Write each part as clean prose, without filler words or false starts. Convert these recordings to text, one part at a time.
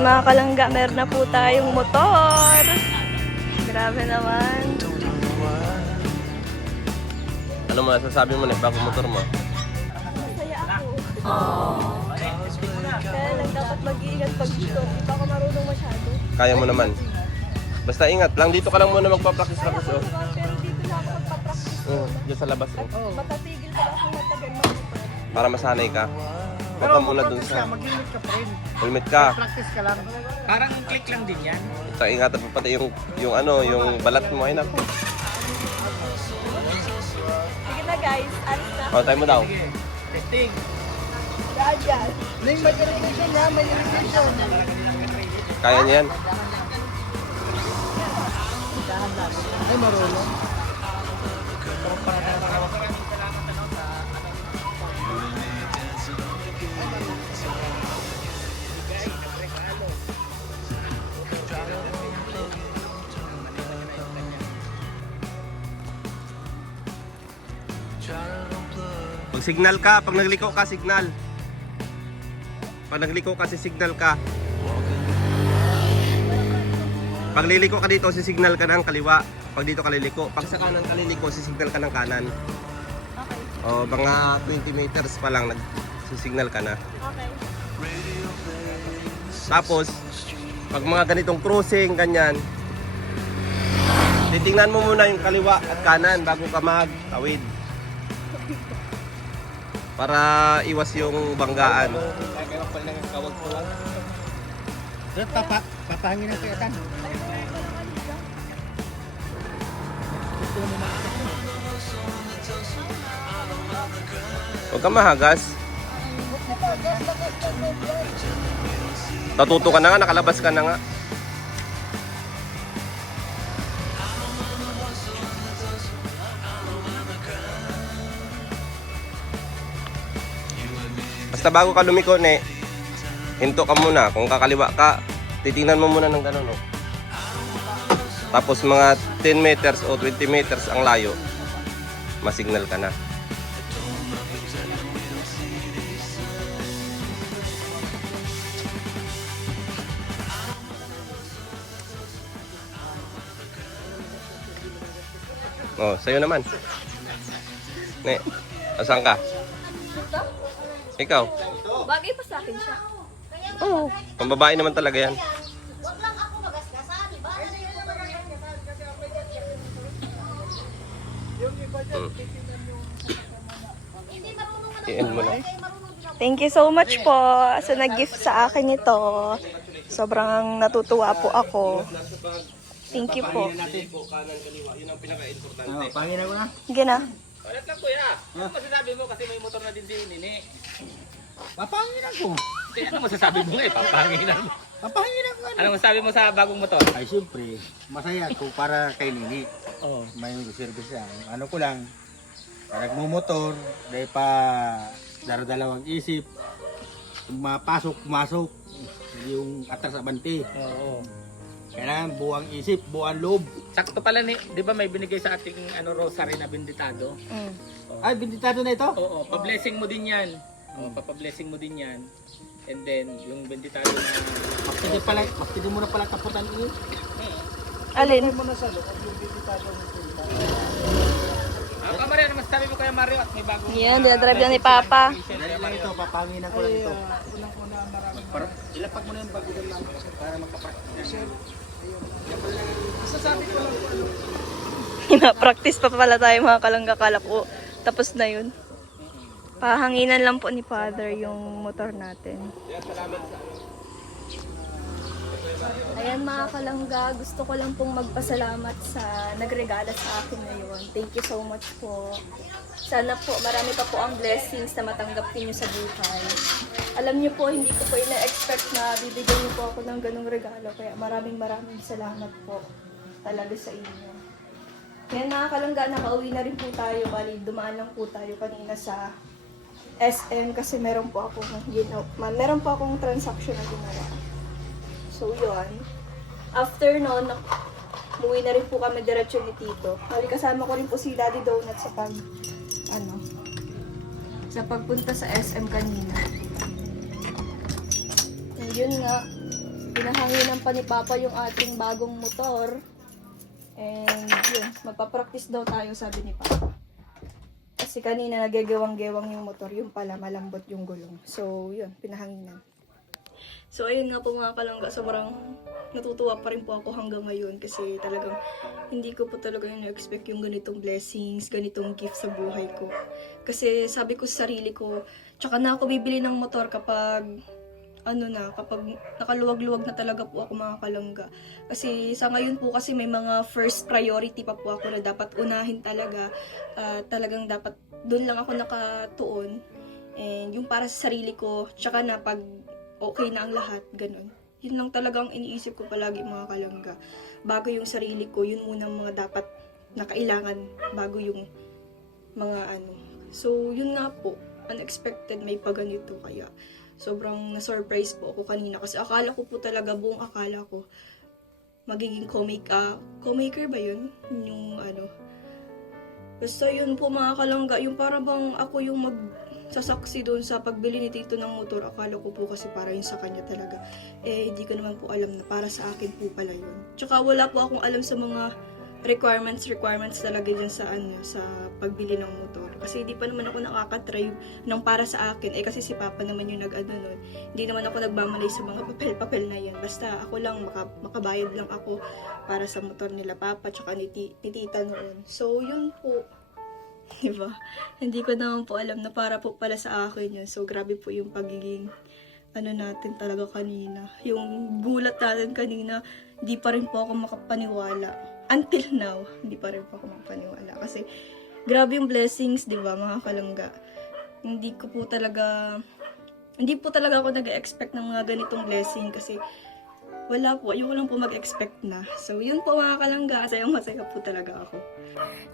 Ayan mga kalangga, meron na po tayong motor. Grabe naman. Ano mo, sasabi mo na, bagong motor mo? Masaya ako. Kaya lang dapat mag-iingat pag dito. Hindi pa ako marunong masyado. Kaya mo naman. Basta ingat lang, dito ka lang muna magpa-practice Kaya practice ako oh. naman, pero dito na ako magpa-practice. Diyan sa labas oh. Matatigil pa ako matagal mag-motor. Para masanay ka. Huwag ka muna dun sa... Mag-limit ka pa rin. Helmet ka. Practice ka lang. Parang click lang din yan. Sa ingatan mo pati yung ano, yung balat mo ay naku. Sige na guys, alis na. Oh, tayo mo daw. Testing. Gagal. May limitation niya, may limitation. Kaya niya yan. Ay, marunong. Pag signal ka, pag nagliko ka, signal. Pag nagliko ka, signal ka. Pag liliko ka dito, signal ka ng kaliwa. Pag dito ka liliko. Pag sa kanan ka liliko, signal ka ng kanan. Okay. O, mga 20 meters pa lang, signal ka na. Okay. Tapos, pag mga ganitong crossing, ganyan, titingnan mo muna yung kaliwa at kanan bago ka magtawid. Para iwas yung banggaan. Papahangin ang kayatan. Huwag kang mahagas. Natuto ka na nga, nakalabas ka na nga. Basta bago ka lumiko, hinto ka muna. Kung kakaliwa ka, titingnan mo muna ng gano'n. No? Tapos mga 10 meters o 20 meters ang layo, masignal ka na. Oh, sa'yo naman. Asan ka? Ikaw? Bagay pa sa akin siya. Oo. Pambabae naman talaga yan. Wag lang ako magasgasan. Bahala na yung motor na yan. Hindi marunong ka na. I-end mo na. Thank you so much po sa nag-gift sa akin ito. Sobrang natutuwa po ako. Thank you po. Kanan, kaliwa. Yun ang pinaka-importante. Pangina ko na. Sige na. Ulit lang kuya. Ano masasabi mo kasi may motor na din si Nini? Papahangin ako. Hindi, ano masasabi mo eh? Papanginan mo. Papahangin ako. Ano masasabi mo sa bagong motor? Ay, siyempre, masaya ako para kay Nini. Oo. May service lang. Ano ko lang, para nagmumotor, dahil pa daradalawang isip, kung mapasok, pumasok, hindi yung atras abante. Oo. Kailangan buwang isip, buwang loob. Sakto pala ni, di ba may binigay sa ating ano rosary na benditado? Mm. Ay, binditado na ito? Oo, pa-blessing mo din yan. Oo, papablessing mo din yan. And then, yung benditado na... Maski di mo na pala taputan yun. Alin? Maria, ano masasabi mo kaya Mario at may bagong... Yan, dinadrive yan ni Papa. Dahil lang ito, papangin ako lang ito. Ilapag mo na yung bago lang para magka-practice. Pina-practice pa pala tayo mga kalangga, kala ko. Tapos na yun. Pahanginan lang po ni Father yung motor natin. Ayan mga kalangga, gusto ko lang pong magpasalamat sa nagregala sa akin ngayon. Thank you so much po. Sana po marami pa po ang blessings na matanggap niyo sa buhay. Alam niyo po, hindi ko po ina-expect na bibigyan niyo po ako ng ganung regalo. Kaya maraming salamat po talaga sa inyo. Kaya mga kalangga, nakauwi na rin po tayo. Bali, dumaan lang po tayo kanina sa SM kasi meron po akong transaction na ginawa. So, yun. After nun, umuwi na rin po kami diretso ni Tito. Bali, kasama ko rin po si Daddy Donut sa pagpunta sa SM kanina. And yun nga, pinahanginan pa ni Papa yung ating bagong motor. And yun, magpa-practice daw tayo, sabi ni Papa. Kasi kanina nagagawang-gewang yung motor, yung pala malambot yung gulong. So yun, pinahanginan. So ayun nga po mga kalangga, sobrang natutuwa pa rin po ako hanggang ngayon kasi talagang hindi ko po talaga na-expect yung ganitong blessings, ganitong gift sa buhay ko. Kasi sabi ko sa sarili ko, tsaka na ako bibili ng motor kapag kapag nakaluwag-luwag na talaga po ako mga kalangga. Kasi sa ngayon po kasi may mga first priority pa po ako na dapat unahin talaga. Talagang dapat doon lang ako nakatuon. And yung para sa sarili ko, tsaka na pag okay na ang lahat, ganun. Yun lang talagang iniisip ko palagi mga kalangga. Bago yung sarili ko, yun muna mga dapat na kailangan bago yung mga So, yun nga po, unexpected may paganito kaya sobrang na-surprise po ako kanina kasi akala ko po talaga, buong akala ko magiging co-maker ba yun? Yung basta yun po mga kalangga, yung para bang ako yung sasaksi doon sa pagbili ni Tito ng motor. Akala ko po kasi para yun sa kanya talaga. Hindi ko naman po alam na para sa akin po pala yun. Tsaka wala po akong alam sa mga requirements talaga dyan sa sa pagbili ng motor. Kasi hindi pa naman ako nakaka-drive ng para sa akin. Kasi si Papa naman yung nun. Hindi naman ako nagmamalay sa mga papel-papel na yan. Basta ako lang, makabayad lang ako para sa motor nila Papa tsaka ni Tita noon. So, yun po. Diba? Hindi ko naman po alam na para po pala sa akin yun. So, grabe po yung pagiging natin talaga kanina. Yung gulat natin kanina, di pa rin po ako makapaniwala. Until now, hindi pa rin po ako makapaniwala. Kasi, grabe yung blessings, di ba, mga kalangga. Hindi po talaga ako nag-expect ng mga ganitong blessing kasi wala po, ayoko lang po mag-expect na. So, yun po mga kalangga, masaya po talaga ako.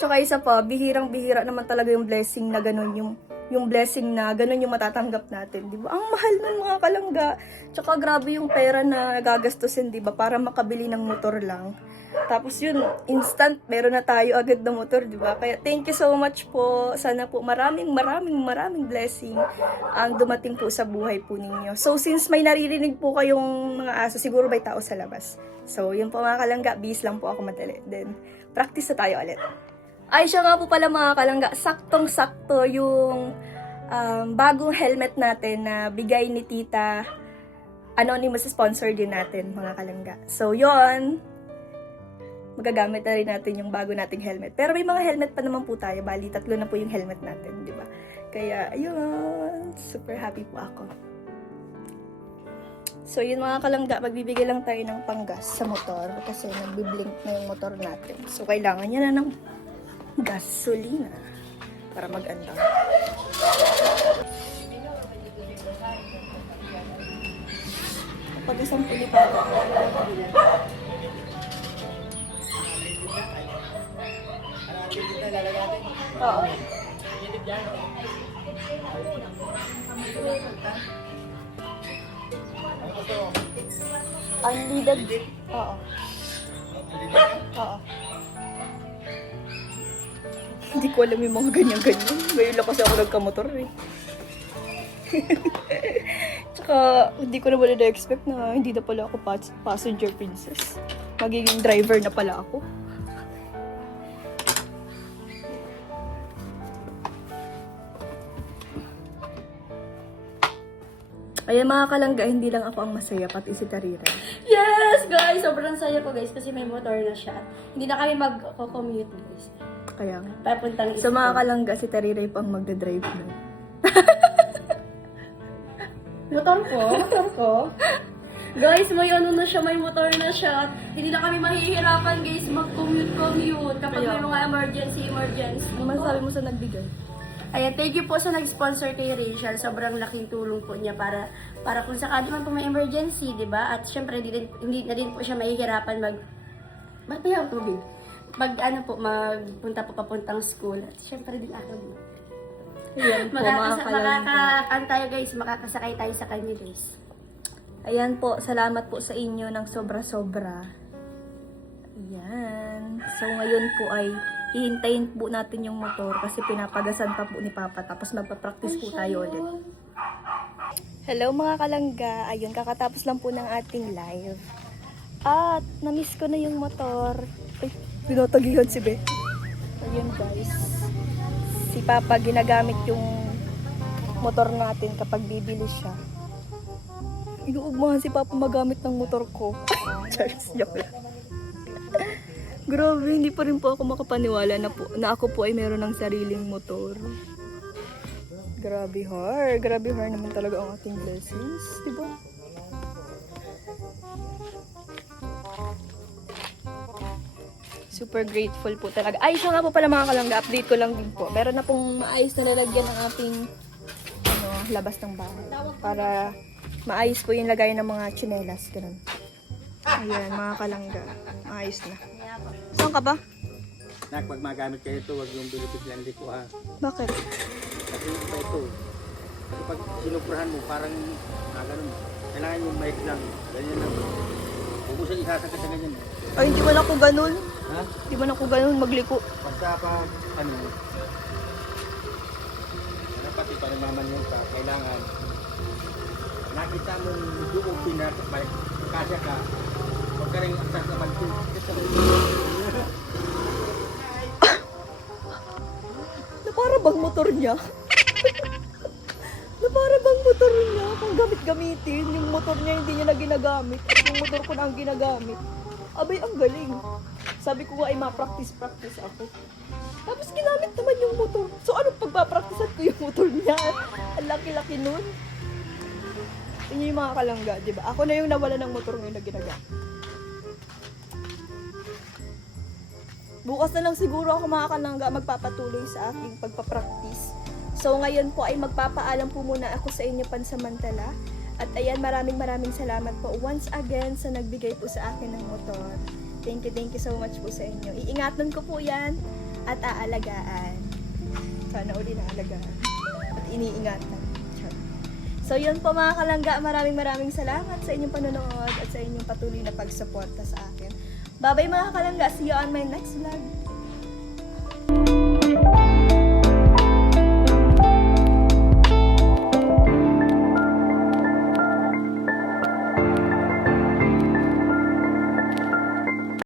Tsaka isa pa, bihirang-bihira naman talaga yung blessing na ganun, yung blessing na ganun yung matatanggap natin, di ba? Ang mahal nun mga kalangga. Tsaka grabe yung pera na gagastusin, di ba, para makabili ng motor lang. Tapos yun, instant, meron na tayo agad na motor, di ba? Kaya thank you so much po. Sana po maraming blessing ang dumating po sa buhay po ninyo. So, since may naririnig po kayong mga aso, siguro may tao sa labas. So, yun po mga kalangga, bis lang po ako madali. Then, practice na tayo ulit. Ay, siya nga po pala mga kalangga, saktong-sakto yung bagong helmet natin na bigay ni Tita. Anonymous sponsor din natin, mga kalangga. So, yun. Magagamit na rin natin yung bago nating helmet. Pero may mga helmet pa naman po tayo. Bali, 3 na po yung helmet natin, di ba? Kaya, ayun. Super happy po ako. So, yun mga kalangga, magbibigay lang tayo ng panggas sa motor kasi nagbiblink na yung motor natin. So, kailangan niya na ng gasolina para mag-andang. Kapag isang pulipado. Oo. Unleaded. Oo. Oo. Hindi ko alam yung mga ganyan-ganyan. Ngayon lang kasi ako nagkamotor eh. Tsaka, hindi ko naman na-expect na hindi na pala ako passenger princess. Magiging driver na pala ako. Ayan mga kalangga, hindi lang ako ang masaya, pati si Tarira. Yes, guys! Sobrang saya ko, guys, kasi may motor na siya. Hindi na kami mag-commute, guys. Kaya nga. Papuntang Sa mga kalangga, si Tarira yung pang magdadrive na. Motor ko. Guys, may na siya, may motor na siya. Hindi na kami mahihirapan, guys, mag-commute kapag may mga emergency. Ano sabi mo sa nagbigay? Ayan, thank you po sa nag-sponsor kay Rachel. Sobrang laking tulong po niya para kung sakali man po may emergency, di ba? At syempre, hindi na din po siya mahihirapan magpayaw tubig. Magpunta po papuntang school. At syempre din ako. Ayan po mga kalangga. Makakasakay tayo sa kanya, guys. Ayan po, salamat po sa inyo ng sobra-sobra. Ayan. So ngayon po ay hihintayin po natin yung motor kasi pinapagasan pa po ni Papa tapos magpa-practice po tayo ulit. Hello mga kalangga. Ayun, kakatapos lang po ng ating live. At na-miss ko na yung motor. Ay, pinatagihan si Be. Ayun guys. Si Papa ginagamit yung motor natin kapag bibili siya. Inuugmahan si Papa magamit ng motor ko. Charles, joke lang. Grabe, hindi pa rin po ako makapaniwala na ako po ay meron ng sariling motor. Grabe har naman talaga ang ating blessings, di ba? Super grateful po talaga. Ay, siya nga po pala mga kalangga, update ko lang din po. Meron na pong maayos na lalagyan ng ating labas ng bahay. Para maayos po yung lagay ng mga tsinelas. Ganun. Ayan, mga kalangga. Maayos na. Saan ka ba? Nak, pag magamit kayo ito, huwag yung bilipit lang liko ha. Bakit? Kasi iba ito. Kasi pag sinuprahan mo, parang ganun. Kailangan yung mic lang. Ganyan lang. Huwag mo siyang isasagkat sa ganyan. Ay, hindi man ako ganun. Ha? Hindi man ako ganun magliko. Basta pag pati para mamanyan ka, kailangan nakita mo medyo open na kasya ka, huwag ka rin atas naman ito. Na para bang motor niya? Na para bang motor niya? Kung gamit-gamitin, yung motor niya hindi niya na ginagamit. At yung motor ko na ang ginagamit. Abay, ang galing. Sabi ko nga ay ma-practice ako. Tapos ginamit naman yung motor. So ano pagpapracticean ko yung motor niya? Ang laki-laki nun. Yun yung mga kalangga, di ba? Ako na yung nawala ng motor ngayon na ginagamit. Bukas na lang siguro ako mga kalangga magpapatuloy sa aking pagpapractice. So ngayon po ay magpapaalam po muna ako sa inyo pansamantala. At ayan, maraming salamat po once again sa nagbigay po sa akin ng motor. Thank you so much po sa inyo. Iingatan ko po yan at aalagaan. Sana uli naalagaan. At iniingatan. So yun po mga kalangga, maraming salamat sa inyong panonood at sa inyong patuloy na pagsuporta sa akin. Bye-bye mga kalangga, see you on my next vlog.